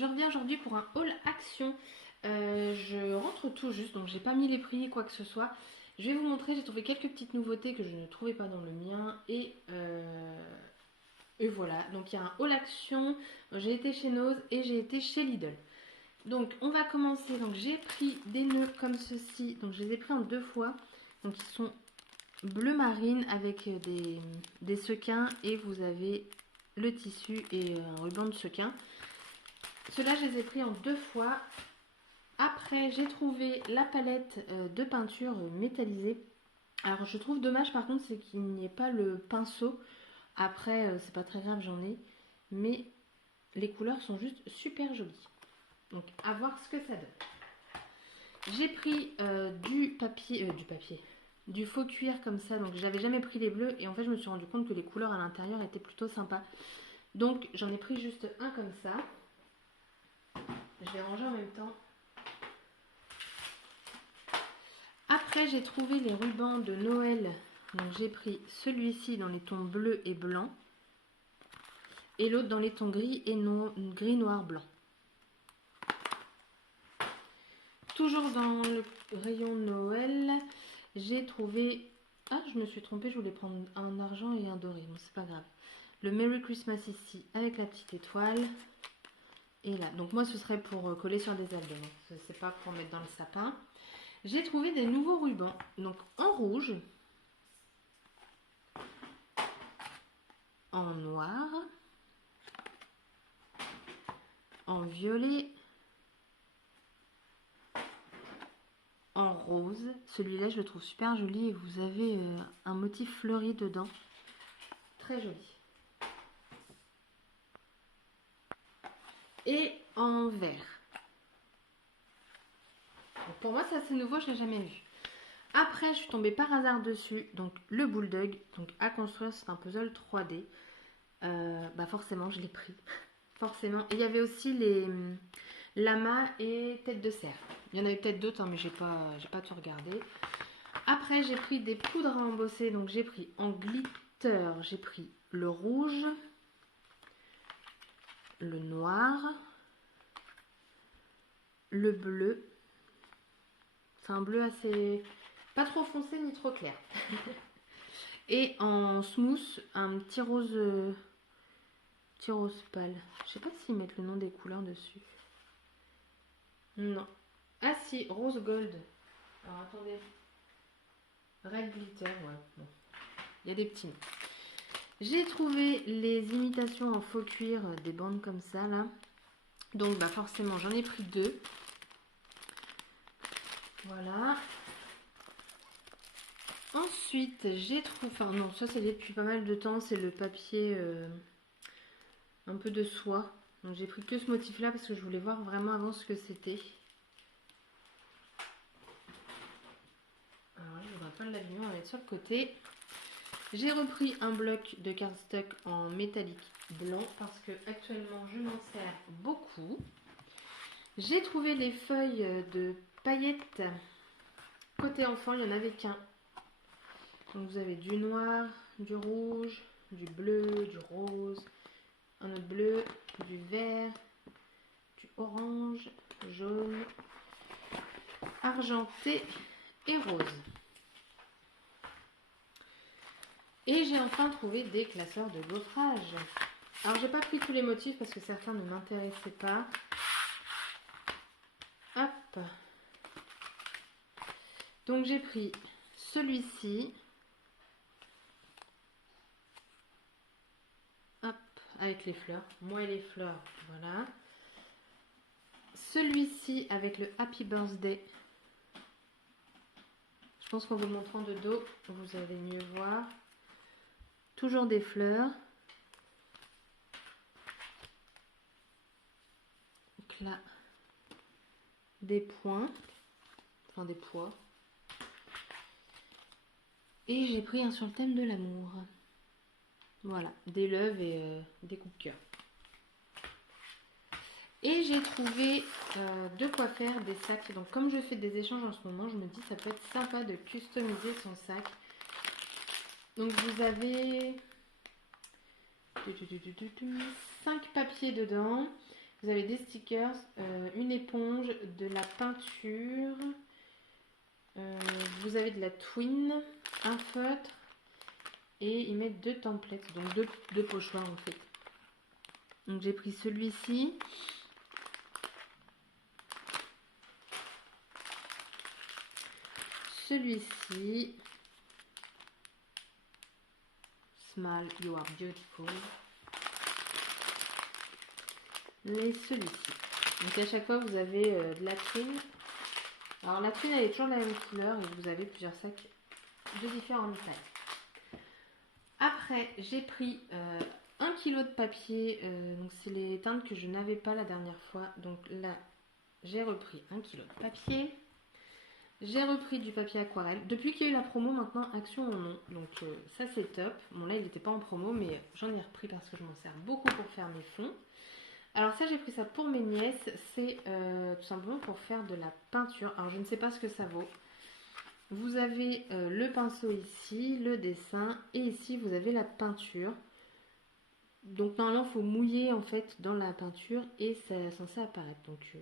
je reviens aujourd'hui pour un haul action. Je rentre tout juste, donc j'ai pas mis les prix, quoi que ce soit. Je vais vous montrer, j'ai trouvé quelques petites nouveautés que je ne trouvais pas dans le mien. Et voilà, donc il y a un haul action. J'ai été chez Nose et j'ai été chez Lidl. Donc on va commencer. Donc j'ai pris des nœuds comme ceci. Donc je les ai pris en deux fois. Donc ils sont bleu marine avec des sequins et vous avez le tissu et un ruban de sequin. Ceux-là, je les ai pris en deux fois. Après, j'ai trouvé la palette de peinture métallisée. Alors, je trouve dommage par contre, c'est qu'il n'y ait pas le pinceau. Après, c'est pas très grave, j'en ai. Mais les couleurs sont juste super jolies. Donc, à voir ce que ça donne. J'ai pris du faux cuir comme ça. Donc, j'avais jamais pris les bleus. Et en fait, je me suis rendu compte que les couleurs à l'intérieur étaient plutôt sympas. Donc, j'en ai pris juste un comme ça. Je vais ranger en même temps. Après, j'ai trouvé les rubans de Noël. Donc, j'ai pris celui-ci dans les tons bleu et blanc. Et l'autre dans les tons gris et gris, noir, blanc. Toujours dans le rayon Noël, j'ai trouvé... Ah, je me suis trompée, je voulais prendre un argent et un doré. Bon, c'est pas grave. Le Merry Christmas ici, avec la petite étoile. Et là, donc moi, ce serait pour coller sur des albums. C'est pas pour mettre dans le sapin. J'ai trouvé des nouveaux rubans. Donc, en rouge. En noir. En violet. En rose. Celui-là, je le trouve super joli et vous avez un motif fleuri dedans. Très joli. Et en vert. Donc pour moi, ça c'est nouveau, je ne l'ai jamais vu. Après, je suis tombée par hasard dessus. Donc le Bulldog. Donc à construire, c'est un puzzle 3D. Bah forcément, je l'ai pris. Forcément. Et il y avait aussi les lamas et tête de cerf. Il y en avait peut-être d'autres, hein, mais j'ai pas tout regardé. Après, j'ai pris des poudres à embosser. Donc, j'ai pris en glitter, j'ai pris le rouge, le noir, le bleu. C'est un bleu assez... pas trop foncé ni trop clair. Et en smooth, un petit rose pâle. Je sais pas s'ils mettent le nom des couleurs dessus. Non. Ah si, rose gold. Alors, attendez. Red glitter, ouais. Bon. Il y a des petits noms. J'ai trouvé les imitations en faux cuir, des bandes comme ça là. Donc bah forcément j'en ai pris deux. Voilà. Ensuite j'ai trouvé, enfin non ça c'est depuis pas mal de temps, c'est le papier un peu de soie. Donc j'ai pris que ce motif là parce que je voulais voir vraiment avant ce que c'était. Alors là je ne voudrais pas l'abîmer, on va mettre sur le côté. J'ai repris un bloc de cardstock en métallique blanc parce que actuellement je m'en sers beaucoup. J'ai trouvé les feuilles de paillettes. Côté enfant, il n'y en avait qu'un. Donc vous avez du noir, du rouge, du bleu, du rose, un autre bleu, du vert, du orange, jaune, argenté et rose. Et j'ai enfin trouvé des classeurs de gaufrage. Alors j'ai pas pris tous les motifs parce que certains ne m'intéressaient pas. Hop. Donc j'ai pris celui-ci. Hop, avec les fleurs. Moi et les fleurs, voilà. Celui-ci avec le Happy Birthday. Je pense qu'en vous le montrant de dos, vous allez mieux voir. Toujours des fleurs. Donc là, des points. Enfin des pois. Et j'ai pris un sur le thème de l'amour. Voilà, des love et des coups de cœur. Et j'ai trouvé de quoi faire des sacs. Donc comme je fais des échanges en ce moment, je me dis ça peut être sympa de customiser son sac. Donc vous avez 5 papiers dedans. Vous avez des stickers, une éponge, de la peinture, vous avez de la twine, un feutre et ils mettent 2 templates, donc deux pochoirs en fait. Donc j'ai pris celui-ci. Celui-ci. Smile, you are beautiful. Et celui-ci. Donc à chaque fois vous avez de la twine. Alors la twine elle est toujours de la même couleur et vous avez plusieurs sacs de différentes tailles. Après j'ai pris 1 kg de papier. Donc c'est les teintes que je n'avais pas la dernière fois. Donc là j'ai repris 1 kg de papier. J'ai repris du papier aquarelle. Depuis qu'il y a eu la promo, maintenant, Action en ont. Donc ça, c'est top. Bon, là, il n'était pas en promo, mais j'en ai repris parce que je m'en sers beaucoup pour faire mes fonds. Alors ça, j'ai pris ça pour mes nièces. C'est tout simplement pour faire de la peinture. Alors, je ne sais pas ce que ça vaut. Vous avez le pinceau ici, le dessin. Et ici, vous avez la peinture. Donc, normalement, il faut mouiller, en fait, dans la peinture. Et c'est censé apparaître. Donc,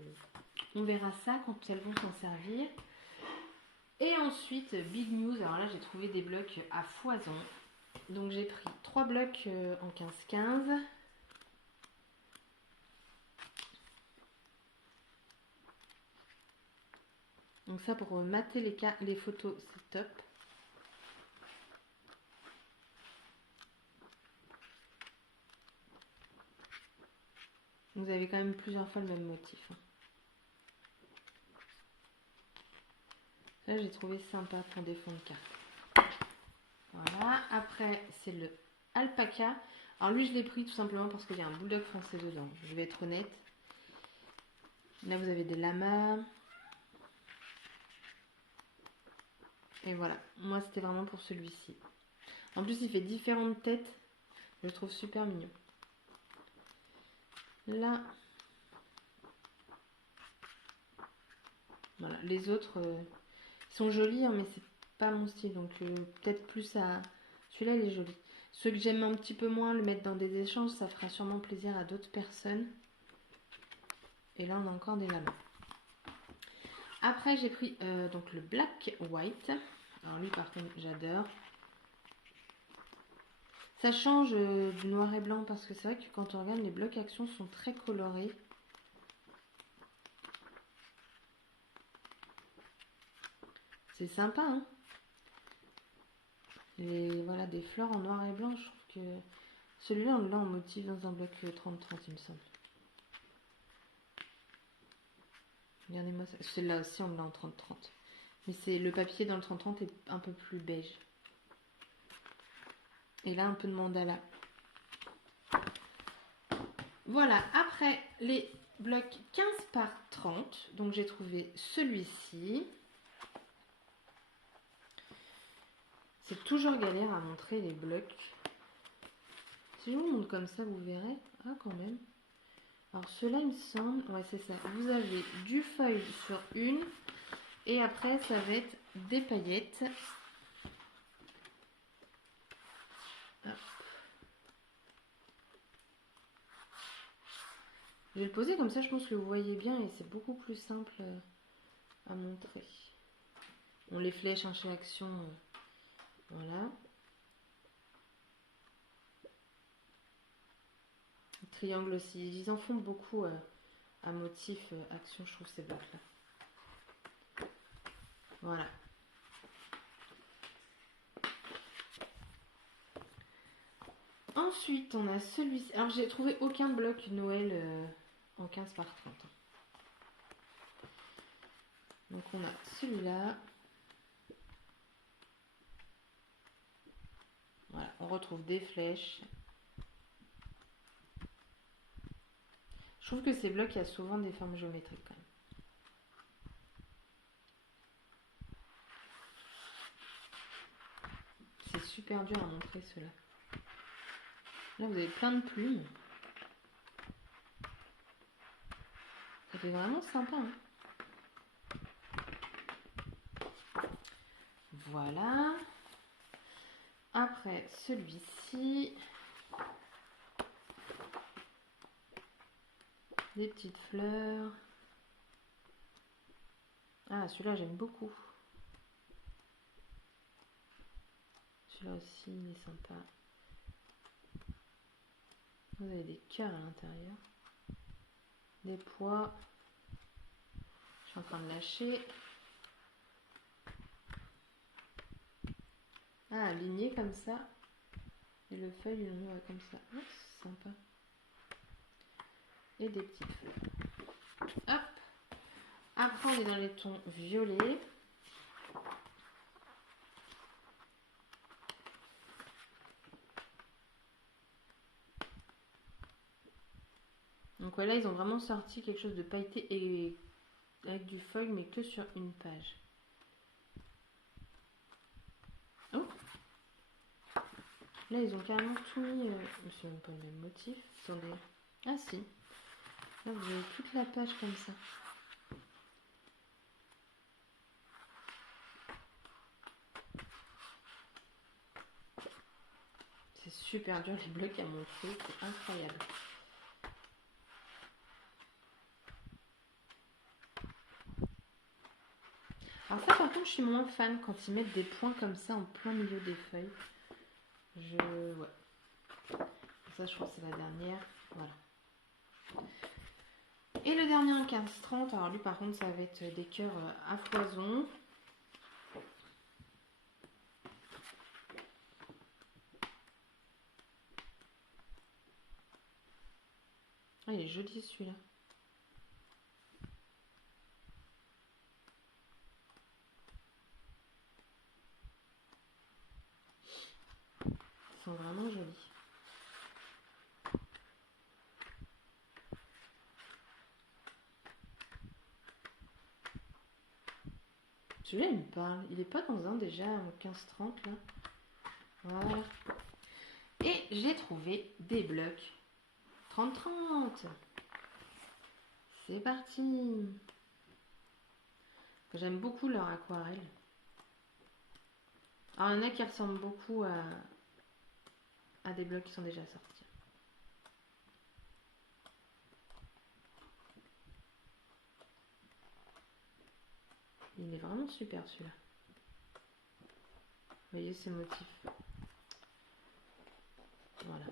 on verra ça quand elles vont s'en servir. Et ensuite, big news, alors là j'ai trouvé des blocs à foison. Donc j'ai pris 3 blocs en 15-15. Donc ça pour mater les photos, c'est top. Vous avez quand même plusieurs fois le même motif. Là j'ai trouvé sympa pour des fonds de carte. Voilà, après c'est le alpaca. Alors lui je l'ai pris tout simplement parce qu'il y a un bulldog français dedans, je vais être honnête. Là vous avez des lamas. Et voilà, moi c'était vraiment pour celui-ci. En plus il fait différentes têtes, je le trouve super mignon. Là, voilà, les autres sont jolis, hein, mais c'est pas mon style, donc peut-être plus à... Celui-là il est joli. Ceux que j'aime un petit peu moins, le mettre dans des échanges, ça fera sûrement plaisir à d'autres personnes. Et là on a encore des lamas. Après j'ai pris donc le black white. Alors lui par contre j'adore. Ça change du noir et blanc parce que c'est vrai que quand on regarde les blocs action sont très colorés. C'est sympa hein. Et voilà des fleurs en noir et blanc, je trouve que celui-là on l'a en motif dans un bloc 30-30 il me semble. Regardez-moi ça. Celle-là aussi on l'a en 30-30. Mais c'est le papier dans le 30-30 est un peu plus beige. Et là un peu de mandala. Voilà, après les blocs 15 par 30, donc j'ai trouvé celui-ci. C'est toujours galère à montrer les blocs. Si je vous montre comme ça, vous verrez. Ah, quand même. Alors, ceux-là, il me semble... Ouais, c'est ça. Vous avez du feuille sur une. Et après, ça va être des paillettes. Hop. Je vais le poser comme ça, je pense que vous voyez bien. Et c'est beaucoup plus simple à montrer. On les flèche en chez Action. Voilà. Triangle aussi. Ils en font beaucoup à motif Action, je trouve, ces blocs-là. Voilà. Ensuite, on a celui-ci. Alors, j'ai trouvé aucun bloc Noël en 15 par 30. Donc, on a celui-là. Voilà, on retrouve des flèches. Je trouve que ces blocs, il y a souvent des formes géométriques quand même. C'est super dur à montrer ceux-là. Là, vous avez plein de plumes. Ça fait vraiment sympa. Hein. Voilà. Après, celui-ci. Des petites fleurs. Ah, celui-là, j'aime beaucoup. Celui-là aussi, il est sympa. Vous avez des cœurs à l'intérieur. Des pois. Je suis en train de lâcher. Ah, aligné comme ça. Et le feuille, il est comme ça. Oh, c'est sympa. Et des petites fleurs. Hop. Après, on est dans les tons violets. Donc voilà, ils ont vraiment sorti quelque chose de pailleté et avec du feuille, mais que sur une page. Oh. Là, ils ont carrément tout mis. C'est même pas le même motif. Attendez. Ah si. Là, vous avez toute la page comme ça. C'est super dur les blocs à montrer. C'est incroyable. Alors ça, par contre, je suis moins fan quand ils mettent des points comme ça en plein milieu des feuilles. Ouais. Ça, je crois que c'est la dernière. Voilà. Et le dernier en 15-30, alors lui, par contre, ça va être des cœurs à foison. Ah, il est joli celui-là. Ils sont vraiment jolis. Celui-là, il me parle. Il est pas dans un déjà en 15-30 là. Voilà. Et j'ai trouvé des blocs 30-30. C'est parti. J'aime beaucoup leur aquarelle. Alors, il y en a qui ressemblent beaucoup à des blocs qui sont déjà sortis. Il est vraiment super celui-là. Vous voyez ces motifs. Voilà.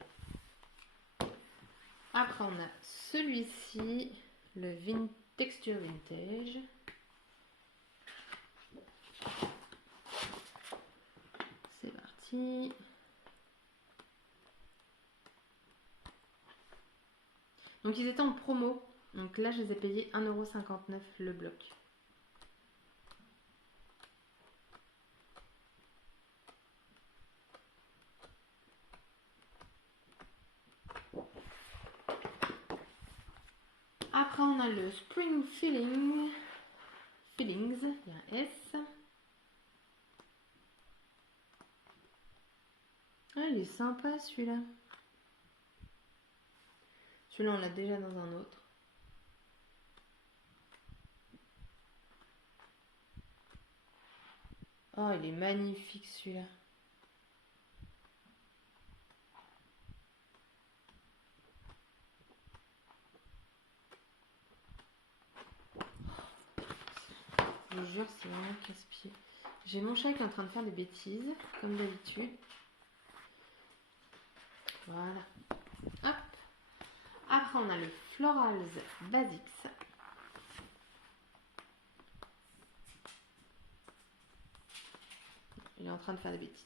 Après, on a celui-ci, le Texture Vintage. C'est parti. Donc, ils étaient en promo. Donc là, je les ai payés 1,59 € le bloc. Après, on a le Spring Fillings, il y a un S. Ah, il est sympa celui-là. Celui-là, on l'a déjà dans un autre. Oh, il est magnifique celui-là. Je vous jure, c'est vraiment casse-pied. J'ai mon chat qui est en train de faire des bêtises, comme d'habitude. Voilà. Hop. Après, on a le Florals Basics. Il est en train de faire des bêtises.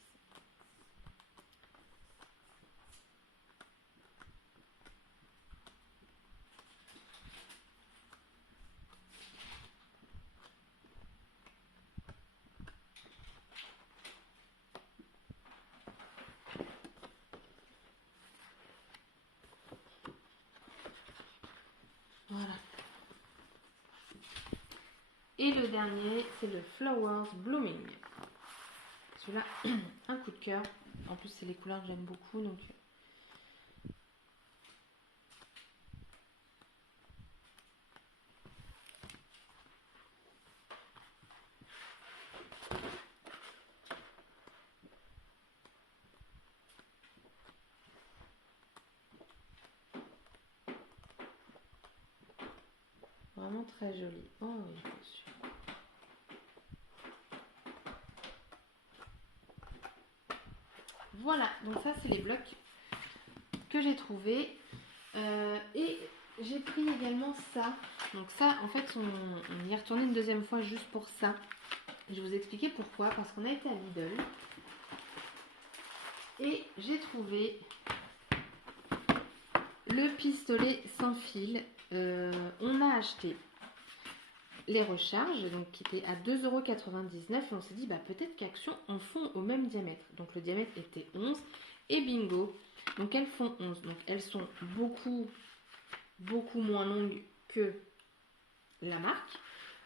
Voilà. Et le dernier, c'est le Flowers Blooming. Celui-là, un coup de cœur. En plus, c'est les couleurs que j'aime beaucoup, donc... vraiment très joli. Oh oui, bien sûr. Voilà, donc ça c'est les blocs que j'ai trouvés. Et j'ai pris également ça. Donc ça, en fait, on y est retourné une deuxième fois juste pour ça. Je vais vous expliquer pourquoi. Parce qu'on a été à Lidl. Et j'ai trouvé le pistolet sans fil. On a acheté les recharges, donc qui étaient à 2,99 €. Et on s'est dit, bah, peut-être qu'Action en font au même diamètre. Donc le diamètre était 11. Et bingo. Donc elles font 11. Donc elles sont beaucoup moins longues que la marque.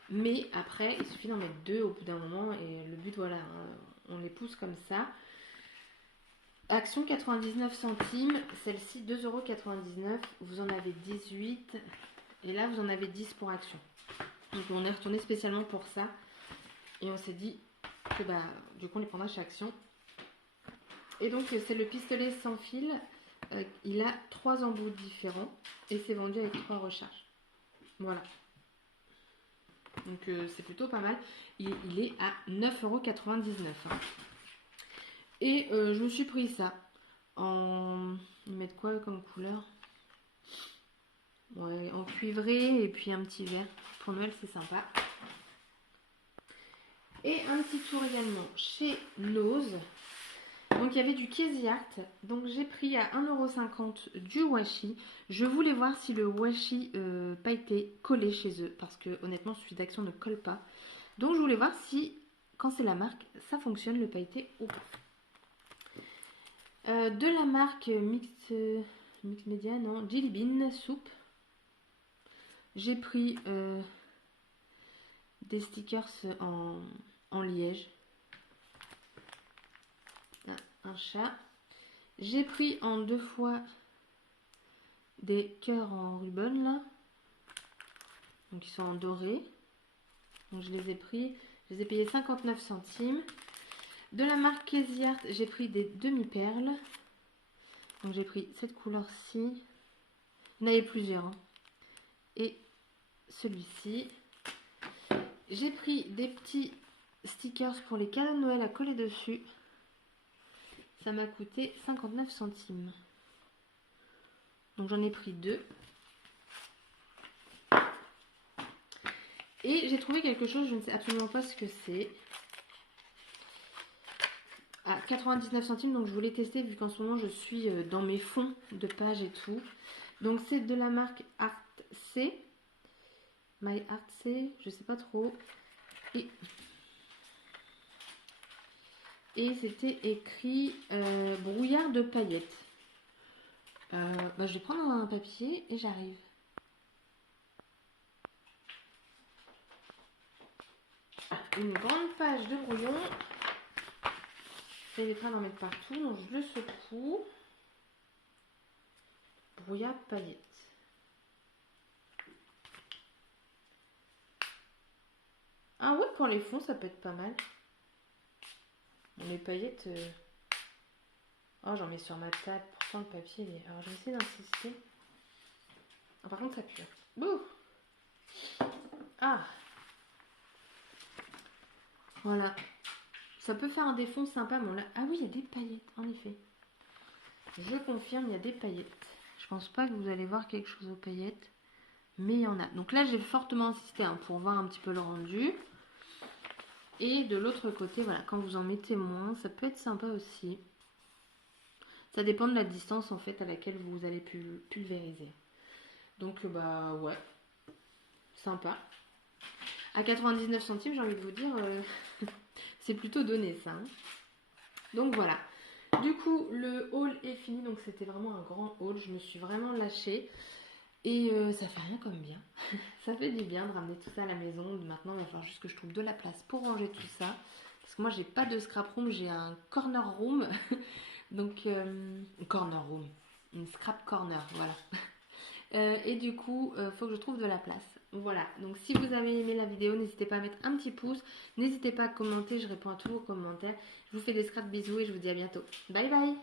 Mais après, il suffit d'en mettre 2 au bout d'un moment. Et le but, voilà, hein, on les pousse comme ça. Action 99 centimes, celle-ci 2,99 €, vous en avez 18 et là vous en avez 10 pour Action. Donc on est retourné spécialement pour ça et on s'est dit que bah du coup on les prendra chez Action. Et donc c'est le pistolet sans fil, il a 3 embouts différents et c'est vendu avec 3 recharges. Voilà. Donc c'est plutôt pas mal, il est à 9,99 €. Hein. Et je me suis pris ça. Ils mettent quoi comme couleur? Ouais, en cuivré et puis un petit vert. Pour Noël, c'est sympa. Et un petit tour également chez Nose. Donc il y avait du Casey Art. Donc j'ai pris à 1,50 € du washi. Je voulais voir si le washi pailleté collait chez eux. Parce que honnêtement, celui d'Action ne colle pas. Donc je voulais voir si, quand c'est la marque, ça fonctionne le pailleté ou pas. De la marque Mix Media, non, Jelly Bean Soup. J'ai pris des stickers en liège. Un chat. J'ai pris en 2 fois des cœurs en ruban là. Donc ils sont en doré. Donc je les ai pris. Je les ai payés 59 centimes. De la marque Casey Art, j'ai pris des demi-perles. Donc j'ai pris cette couleur-ci. Il y en avait plusieurs. Hein. Et celui-ci. J'ai pris des petits stickers pour les cadeaux de Noël à coller dessus. Ça m'a coûté 59 centimes. Donc j'en ai pris 2. Et j'ai trouvé quelque chose, je ne sais absolument pas ce que c'est. À 99 centimes, donc je voulais tester vu qu'en ce moment je suis dans mes fonds de page et tout. Donc c'est de la marque Artsy. My Artsy, je sais pas trop. Et c'était écrit brouillard de paillettes. Je vais prendre un papier et j'arrive. Une grande page de brouillon. J'éviterai d'en mettre partout, donc je le secoue. Brouillard de paillettes. Ah ouais, pour les fonds, ça peut être pas mal. Bon, les paillettes... Oh, j'en mets sur ma table. Pourtant, le papier, il est... Alors, je vais essayer d'insister. Ah, par contre, ça pue. Bouh. Ah. Voilà. Ça peut faire un défond sympa, mais on l'a... Ah oui, il y a des paillettes, en effet. Je confirme, il y a des paillettes. Je pense pas que vous allez voir quelque chose aux paillettes. Mais il y en a. Donc là, j'ai fortement insisté hein, pour voir un petit peu le rendu. Et de l'autre côté, voilà, quand vous en mettez moins, ça peut être sympa aussi. Ça dépend de la distance en fait à laquelle vous allez pulvériser. Donc bah ouais, sympa. À 99 centimes, j'ai envie de vous dire, c'est plutôt donné ça. Hein. Donc voilà. Du coup, le haul est fini. Donc c'était vraiment un grand haul. Je me suis vraiment lâchée. Et ça fait rien comme bien. Ça fait du bien de ramener tout ça à la maison. Maintenant, il va falloir juste que je trouve de la place pour ranger tout ça. Parce que moi, j'ai pas de scrap room, j'ai un corner room. Donc, corner room. Une scrap corner, voilà. Et du coup, faut que je trouve de la place. Voilà. Donc, si vous avez aimé la vidéo, n'hésitez pas à mettre un petit pouce. N'hésitez pas à commenter, je réponds à tous vos commentaires. Je vous fais des scraps bisous et je vous dis à bientôt. Bye bye!